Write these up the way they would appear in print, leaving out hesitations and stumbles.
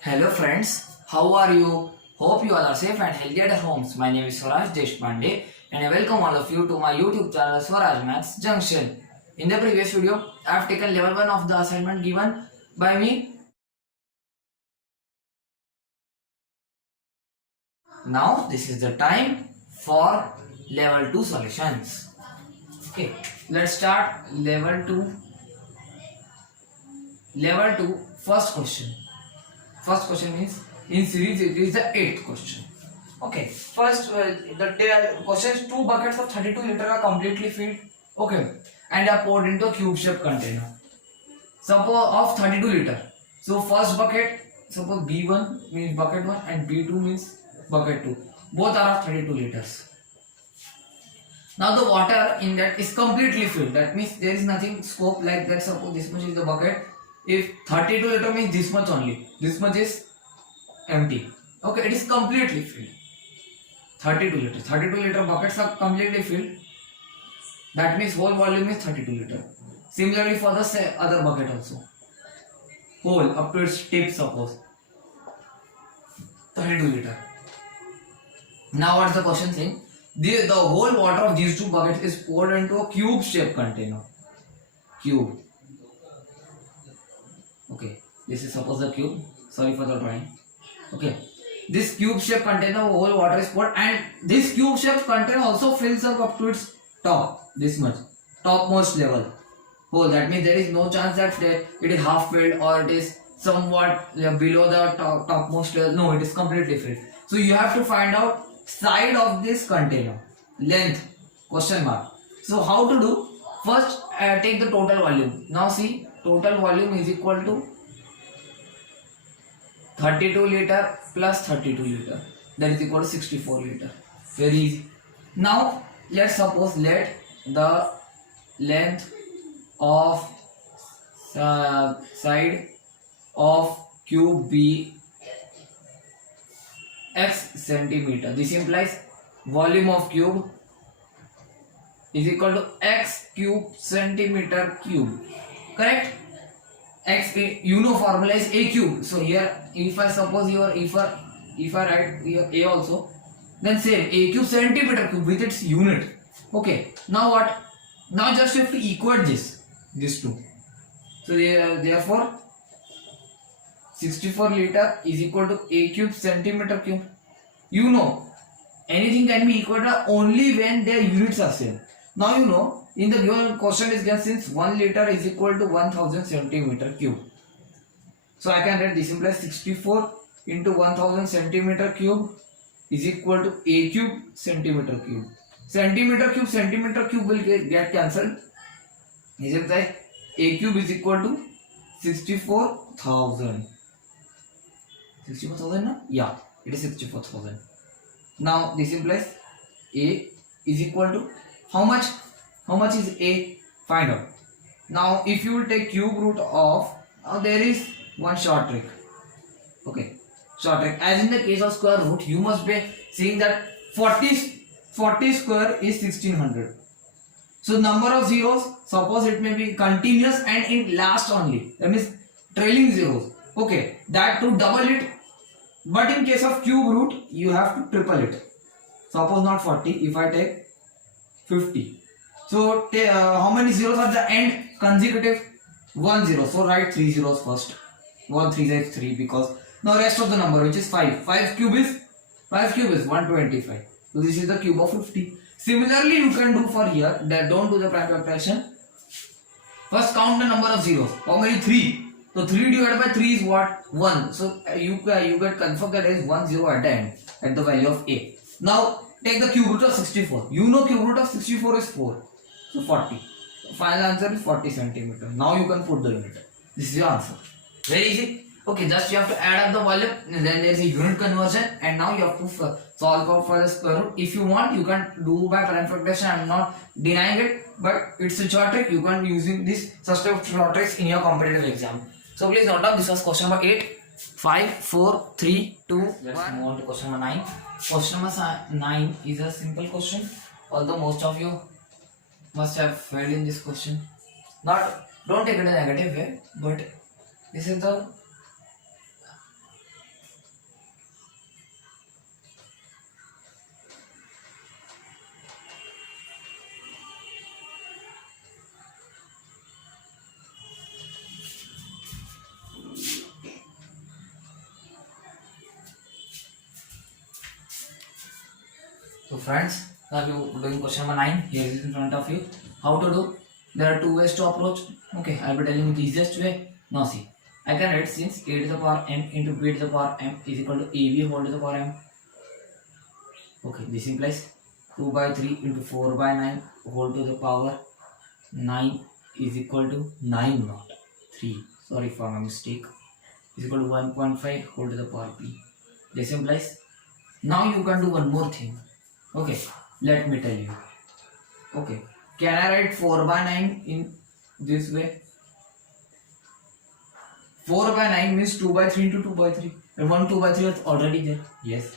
Hello friends, how are you? Hope you all are safe and healthy at homes. My name is Swaraj Deshpande and I welcome all of you to my YouTube channel Swaraj Maths Junction. In the previous video, I have taken level 1 of the assignment given by me. Now this is the time for level 2 solutions. Okay, let's start level 2. Level 2 first question. First question is in series it is the 8th question. Okay, first the question is 2 buckets of 32 liter are completely filled. Okay, and are poured into a cube shaped container. Suppose of 32 liter. So first bucket, suppose B1 means bucket 1 and B2 means bucket 2. Both are of 32 liters. Now the water in that is completely filled. That means there is nothing scope like that. Suppose this much is the bucket. If 32 liter means this much only. This much is empty. Okay, it is completely filled. 32 liter. 32 liter buckets are completely filled. That means whole volume is 32 liter. Similarly for the other bucket also. Whole up to its tip suppose. 32 liter. Now what's the question saying? The whole water of these two buckets is poured into a cube shaped container. Cube. Okay, this is suppose the cube. Sorry for the drawing. Okay, this cube shaped container whole water is poured, and this cube shaped container also fills up to its top, this much, topmost level. Whole, that means there is no chance that it is half filled or it is somewhat below the topmost level. No, it is completely filled. So you have to find out side of this container, length, question mark. So how to do? First take the total volume. Now see, total volume is equal to 32 liter plus 32 liter, that is equal to 64 liter. Very easy. Now let's suppose let the length of side of cube be x centimeter. This implies volume of cube is equal to x cube centimeter cube. Correct? X, you know formula is a cube. So here if I suppose if I write here a also, then same a cube centimeter cube with its unit. Okay, now what? Now just you have to equate these two. So therefore 64 liter is equal to a cube centimeter cube. You know anything can be equated only when their units are same. Now you know in the given question is given since 1 liter is equal to 1000 centimeter cube. So I can write this implies 64 into 1000 centimeter cube is equal to a cube centimeter cube. Centimeter cube will get cancelled. This implies a cube is equal to 64,000. 64,000 no? Yeah, it is 64,000. Now this implies a is equal to how much? How much is a? Find out. Now if you will take cube root of, now there is one short trick. Okay, short trick. As in the case of square root, you must be seeing that 40 square is 1600. So number of zeros, suppose it may be continuous and in last only. That means trailing zeros. Okay, that to double it. But in case of cube root, you have to triple it. Suppose not 40, if I take 50. So how many zeros at the end? Consecutive 1 0. So write 3 zeros first. 1 3 is 3 because now rest of the number which is 5. 5 cube is 125. So this is the cube of 50. Similarly you can do for here that don't do the prime factorization. First count the number of zeros. How many? 3. So 3 divided by 3 is what? 1. So you get confirmed that there is 1 0 at the end at the value of a. Now take the cube root of 64. You know cube root of 64 is 4. So 40. Final answer is 40 centimeter. Now you can put the unit. This is your answer. Very easy. Okay, just you have to add up the volume. Then there is a unit conversion, and now you have to solve out for the square root. If you want, you can do by prime factorization. I am not denying it, but it's a short trick. You can using this such type of short tricks in your competitive exam. So please note down. This was question number 8. 5, 4, 3, 2. Let's move on to question number 9. Question number 9 is a simple question. Although most of you must have failed in this question. Don't take it in a negative way, but this is the friends, now you doing question number 9. Here is in front of you. How to do? There are two ways to approach. Okay, I'll be telling you the easiest way. Now see, I can write since a to the power m into b to the power m is equal to ab whole to the power m. Okay, this implies 2 by 3 into 4 by 9 whole to the power 9 is equal to 9 not 3. Sorry for my mistake. Is equal to 1.5 whole to the power p. This implies now you can do one more thing. Okay, let me tell you. Okay, can I write 4 by 9 in this way? 4 by 9 means 2 by 3 into 2 by 3. And 1 2 by 3 is already there. Yes,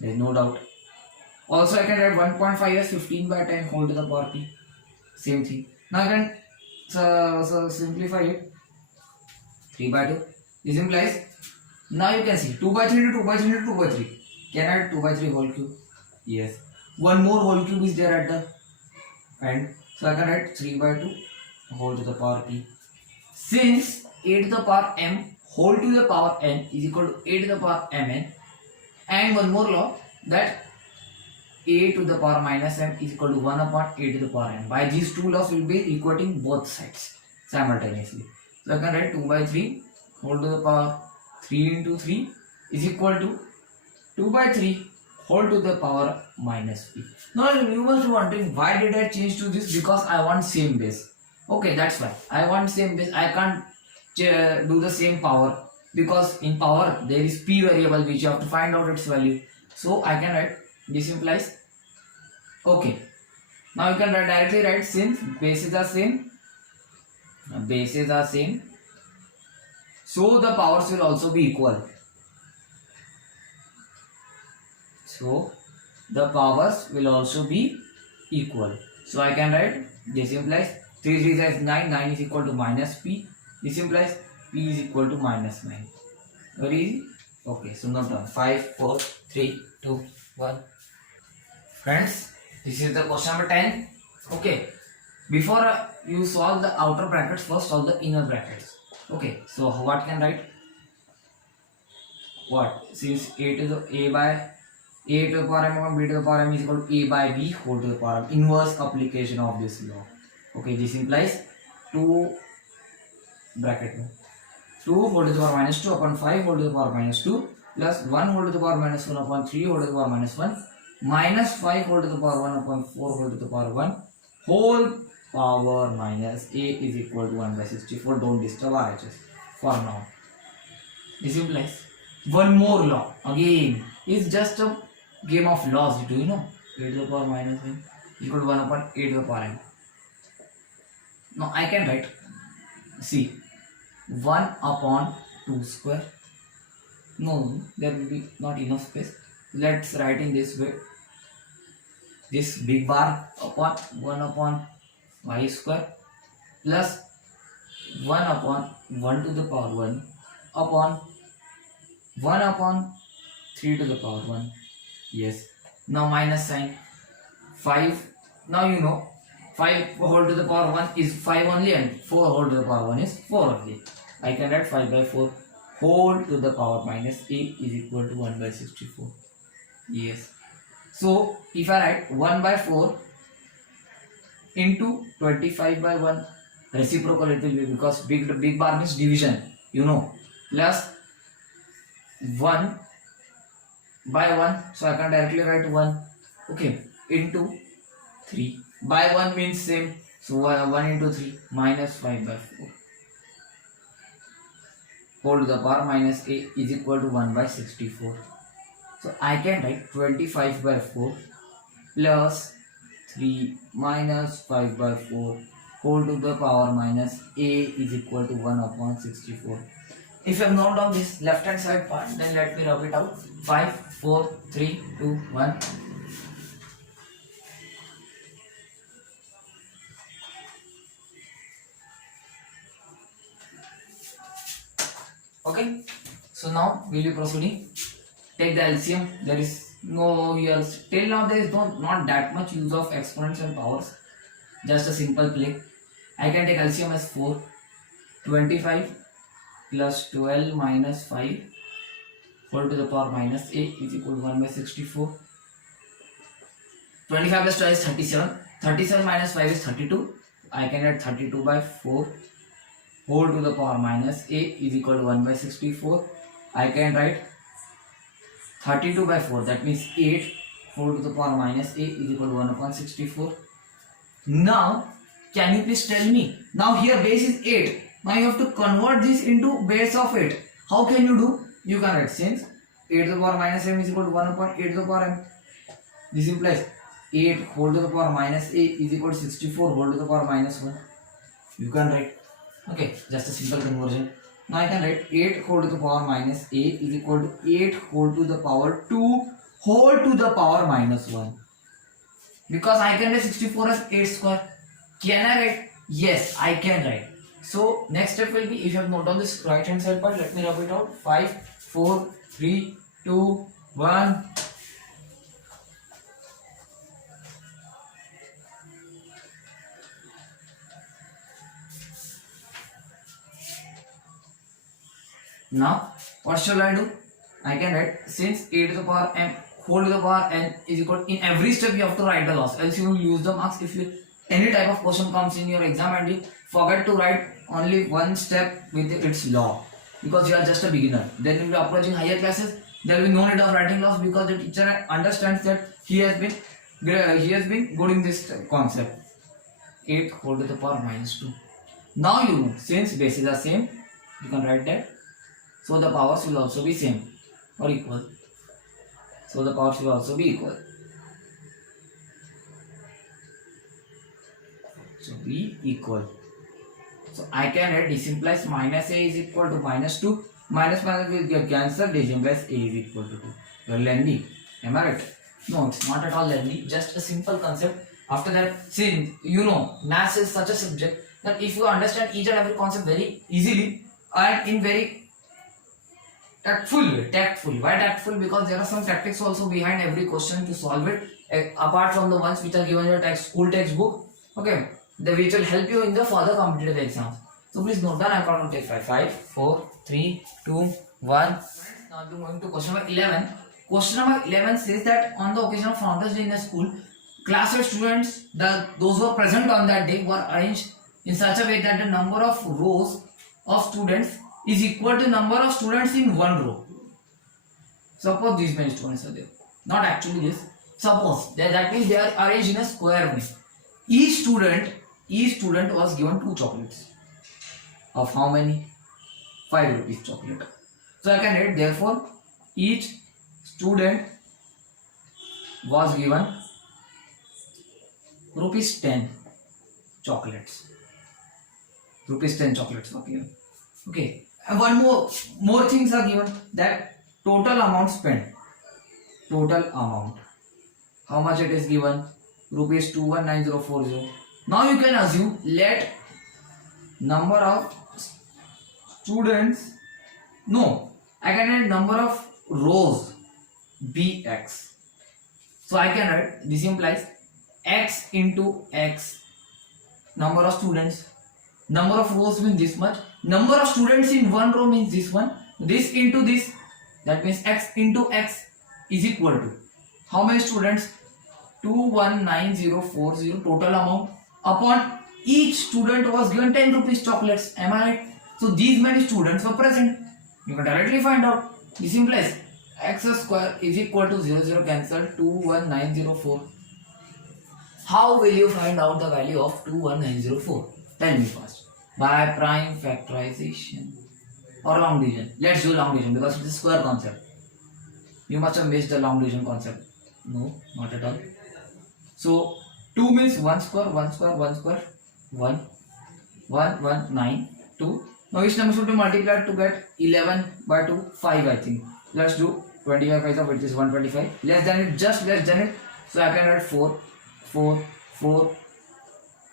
there is no doubt. Also, I can write 1.5 as 15 by 10 whole to the power p. Same thing. Now I can simplify it. 3 by 2. This implies, now you can see 2 by 3 into 2 by 3 into 2 by 3. Can I write 2 by 3 whole cube? Yes. One more whole cube is there at the end. So I can write 3 by 2 whole to the power p. Since a to the power m whole to the power n is equal to a to the power mn, and one more law that a to the power minus m is equal to 1 upon a to the power n. By these two laws will be equating both sides simultaneously. So I can write 2 by 3 whole to the power 3 into 3 is equal to 2 by 3 whole to the power minus p. Now you must be wondering why did I change to this? Because I want same base. Okay, that's why I want same base. I can't do the same power because in power there is p variable which you have to find out its value. So I can write this implies. Okay, now you can directly write since bases are same. So the powers will also be equal. So the powers will also be equal. So I can write this implies 3 3 is 9, 9 is equal to minus p. This implies p is equal to minus 9. Very easy. Okay, so note down 5, 4, 3, 2, 1. Friends, this is the question number 10. Okay, before you solve the outer brackets, first solve the inner brackets. Okay, so what can write? What? Since a to the power m upon b to the power m is equal to a by b whole to the power m. Inverse application of this law. Okay, this implies 2 bracket 2 whole to the power minus 2 upon 5 whole to the power minus 2 plus 1 whole to the power minus 1 upon 3 whole to the power minus 1 minus 5 whole to the power 1 upon 4 whole to the power 1 whole power minus a is equal to 1 by 64. Don't disturb RHS for now. This implies one more law. Again, it's just a game of laws. Do you know? A to the power minus n equal to 1 upon a to the power n. Now I can write, see, 1 upon 2 square. No, there will be not enough space. Let's write in this way. This big bar upon 1 upon y square plus 1 upon 1 to the power 1 upon 1 upon 3 to the power 1. Yes. Now minus sign 5. Now you know 5 whole to the power 1 is 5 only and 4 whole to the power 1 is 4 only. I can write 5 by 4 whole to the power minus a is equal to 1 by 64. Yes. So if I write 1 by 4 into 25 by 1, reciprocal it will be because big bar means division, you know, plus 1 by 1, so I can directly write 1, okay, into 3 by 1 means same, so 1 into 3 minus 5 by 4 whole to the power minus a is equal to 1 by 64. So I can write 25 by 4 plus 3 minus 5 by 4 whole to the power minus a is equal to 1 upon 64. If you have noted down this left hand side part, then let me rub it out. 5, 4, 3, 2, 1. Okay, so now we'll be proceeding. Take the LCM. There is no here. Till now there is not that much use of exponents and powers. Just a simple play. I can take LCM as 4. 25 plus 12 minus 5 whole to the power minus a is equal to 1 by 64. 25 plus 12 is 37. 37 minus 5 is 32. I can add 32 by 4 whole to the power minus a is equal to 1 by 64. I can write 32 by 4, that means 8 whole to the power minus a is equal to 1 upon 64. Now, can you please tell me? Now here base is 8. Now you have to convert this into base of 8. How can you do? You can write since 8 to the power minus m is equal to 1 upon 8 to the power m. This implies 8 whole to the power minus a is equal to 64 whole to the power minus 1. You can write. Okay, just a simple conversion. Now I can write 8 whole to the power minus a is equal to 8 whole to the power 2 whole to the power minus 1. Because I can write 64 as 8 square. Can I write? Yes, I can write. So next step will be, if you have noted on this right hand side part, let me rub it out. 5, 4, 3, 2, 1. Now what shall I do? I can write since a to the power m whole to the power n is equal, in every step you have to write the loss, else you will lose the marks. If you any type of question comes in your exam and you forget to write only one step with its law, because you are just a beginner, then you will be approaching higher classes, there will be no need of writing loss, because the teacher understands that he has been good in this concept. 8 whole to the power minus 2. Now you know, since bases are same, you can write that. So the powers will also be same or equal. So the powers will also be equal. So be equal. So I can write this implies minus a is equal to minus 2. Minus minus will get cancelled. This implies a is equal to 2. You are lengthy. Am I right? No, it's not at all lengthy. Just a simple concept. After that, since you know, maths is such a subject that if you understand each and every concept very easily and in very tactful. Why tactful? Because there are some tactics also behind every question to solve it, apart from the ones which are given in your school textbook. Okay, which will help you in the further competitive exams. So please note down. I count take 5, 4, 3, 2, 1. Now I'm going to question number 11. Question number 11 says that on the occasion of Founders Day in the school, class of students, those who are present on that day, were arranged in such a way that the number of rows of students is equal to number of students in one row. Suppose these many students are there. Not actually this. Suppose that means they are arranged in a square way. Each student was given 2 chocolates. Of how many? 5 rupees chocolate. So I can write, therefore each student was given rupees 10 chocolates. Rupees 10 chocolates were given. Okay. And one more things are given, that total amount spent. Total amount. How much it is given? Rupees 219040. Now you can assume, let number of students, no, I can write number of rows be x. So I can write, this implies x into x, number of students. Number of rows means this much. Number of students in one row means this one. This into this, that means x into x is equal to how many students? 219040 total amount, upon each student was given 10 rupees chocolates. Am I right? So these many students were present. You can directly find out. This implies x square is equal to 0 cancel 21904. How will you find out the value of 21904? Tell me first. By prime factorization or long division. Let's do long division because it's a square concept. You must have missed the long division concept. No, not at all. So 2 means 1 square, 1 square, 1 square, 1, 1, 1, 9, 2. Now which number should be multiplied to get 11 by 2? 5 I think. Let's do 25 5 which is 125. Less than it, just less than it. So I can write 4, 4, 4.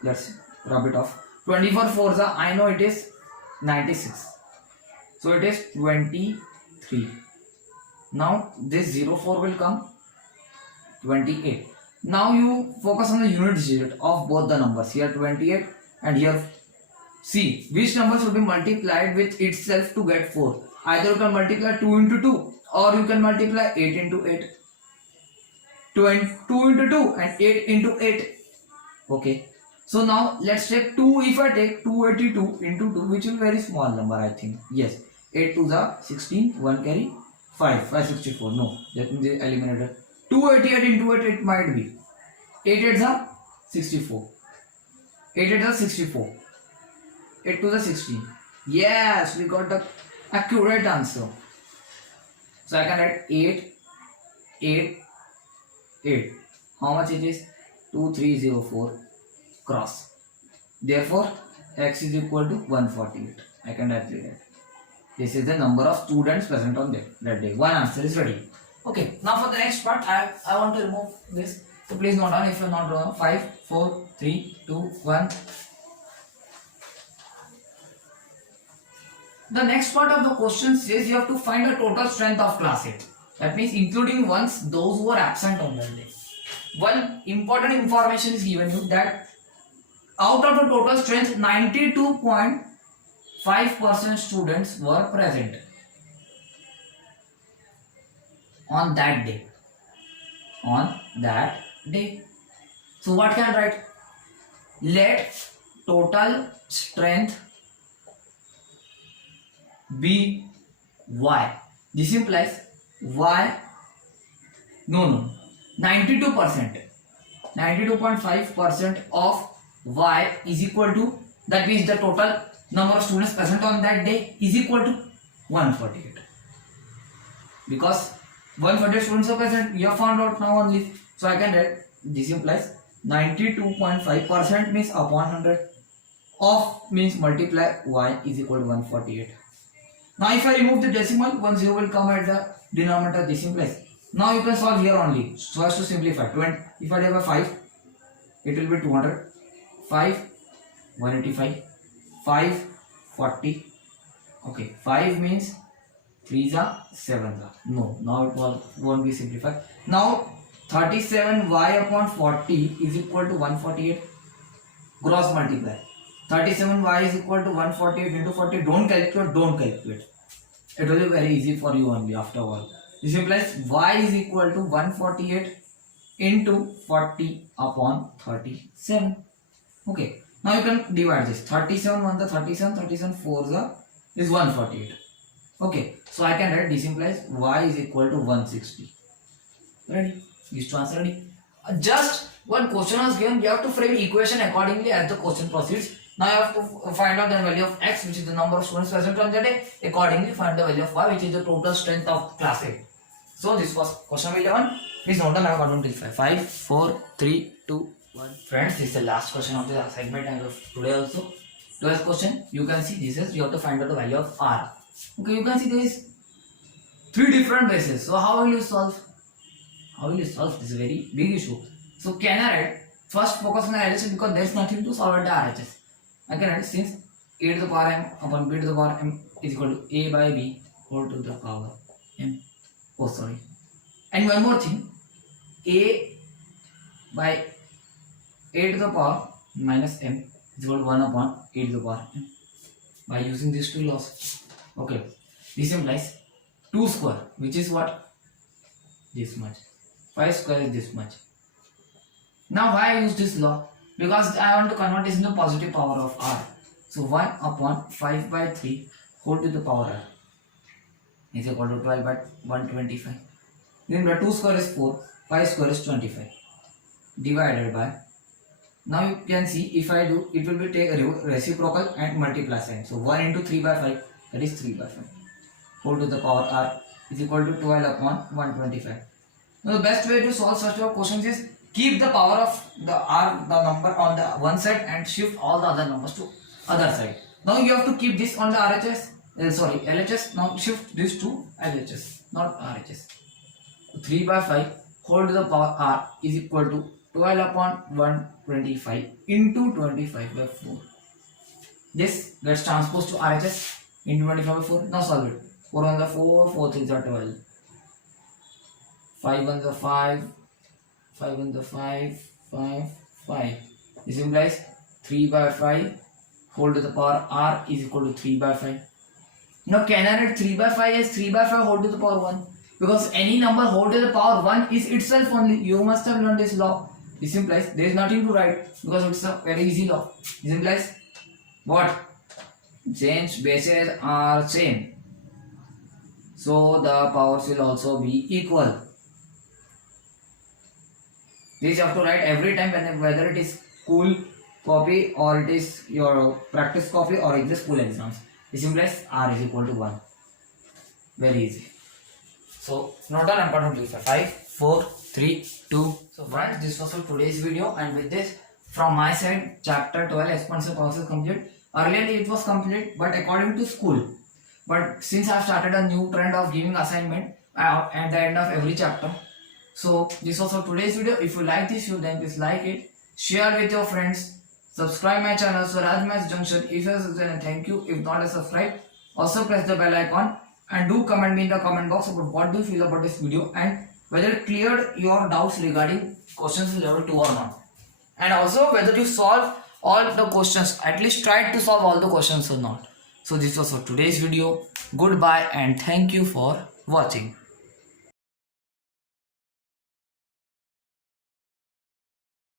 Let's rub it off. 24 4s are, I know it is 96. So it is 23. Now this 04 will come 28. Now you focus on the unit digit of both the numbers. Here 28 and here see which number should be multiplied with itself to get 4. Either you can multiply 2 into 2 or you can multiply 8 into 8. 2 into 2 and 8 into 8. Okay. So now let's take 2. If I take 282 into 2, which is very small number, I think. Yes. 8 to the 16, 1 carry 5, 564. No, that means they eliminated. 288 into 8, it might be 8 8 the 64. 8 8 the 64. 8 to the 16. Yes, we got the accurate answer. So I can write 8 8 8. How much it is? 2304 cross. Therefore, x is equal to 148. I can write that. This is the number of students present on that day. One answer is ready. Okay, now for the next part, I want to remove this. So please note down if you are not drawing. 5, 4, 3, 2, 1. The next part of the question says you have to find the total strength of class 8. That means including ones those who are absent on that day. One important information is given you that out of the total strength, 92.5% students were present on that day. On that day. So what can I write? Let total strength be y. This implies y. No. 92%. 92.5% of y is equal to, that means the total number of students present on that day is equal to 148. Because 148 students are present, we have found out now only. So I can write, this implies 92.5% means upon 100 of means multiply y is equal to 148. Now if I remove the decimal, 10 will come at the denominator. This implies. Now you can solve here only. So as to simplify, 20, if I have a 5, it will be 200. 5, 185. 5, 40. Okay, 5 means 3 are 7. No, now it won't be simplified. Now 37y upon 40 is equal to 148. Gross multiply. 37y is equal to 148 into 40. Don't calculate. It will be very easy for you only after all. This implies y is equal to 148 into 40 upon 37. Okay. Now you can divide this. 37 1 the 37, 37 4 the is 148. Okay. So I can write this implies y is equal to 160. Ready? These two answers ready? Just one question was given. You have to frame equation accordingly as the question proceeds. Now you have to find out the value of x, which is the number of students present on the day. Accordingly, find the value of y, which is the total strength of class 8. So this was question 11. Please note down. I have got until 5, 4, 3, 2, 1. Friends, this is the last question of the segment and of today also. 12th question. You can see this is you have to find out the value of r. Okay, you can see there is 3 different bases. So how will you solve? How will you solve? This is a very big issue. So can I write? First focus on the LHS because there is nothing to solve at the RHS. I can write since a to the power m upon b to the power m is equal to a by b whole to the power m. Oh sorry. And one more thing, a by a to the power minus m is equal to 1 upon a to the power m. By using these two laws. Okay. This implies 2 square, which is what? This much. 5 square is this much. Now why I use this law? Because I want to convert this into positive power of r. So 1 upon 5 by 3 whole to the power r is equal to 12 by 125. Remember 2 square is 4, 5 square is 25. Divided by, now you can see if I do, it will be take a reciprocal and multiply sign. So 1 into 3 by 5, that is 3 by 5 whole to the power r is equal to 12 upon 125. Now the best way to solve such a questions is keep the power of the r, the number on the one side and shift all the other numbers to other side. Now you have to keep this on the RHS, LHS. Now shift this to LHS, not RHS. 3 by 5 whole to the power r is equal to 12 upon 125 into 25 by 4. This gets transposed to RHS into 25 by 4. Now solve it. 4 on the 4, 4 3 are 12. 5 on the 5, 5 on the 5, 5, 5. This implies 3 by 5 whole to the power r is equal to 3 by 5. Now can I write 3 by 5 as 3 by 5 whole to the power 1? because any number whole to the power 1 is itself only. You must have learned this law. This implies there is nothing to write because it's a very easy law. This implies what? Since bases are same, so the powers will also be equal. This you have to write every time, whether it is school copy or it is your practice copy or it is school exams. This implies R is equal to 1. Very easy. So note down important please. 5, 4, 3, 2. So friends, this was for today's video, and with this from my side chapter 12 exponential powers is complete. Earlier it was complete but according to school. But since I have started a new trend of giving assignment at the end of every chapter. So this was for today's video. If you like this video, then please like it, share with your friends, subscribe my channel Swaraj Maths Junction if you are subscribed, thank you. If not subscribe, also press the bell icon and do comment me in the comment box about what do you feel about this video and whether it cleared your doubts regarding questions in level 2 or not, and also whether you solve all the questions, at least try to solve all the questions or not. So this was for today's video. Goodbye and thank you for watching.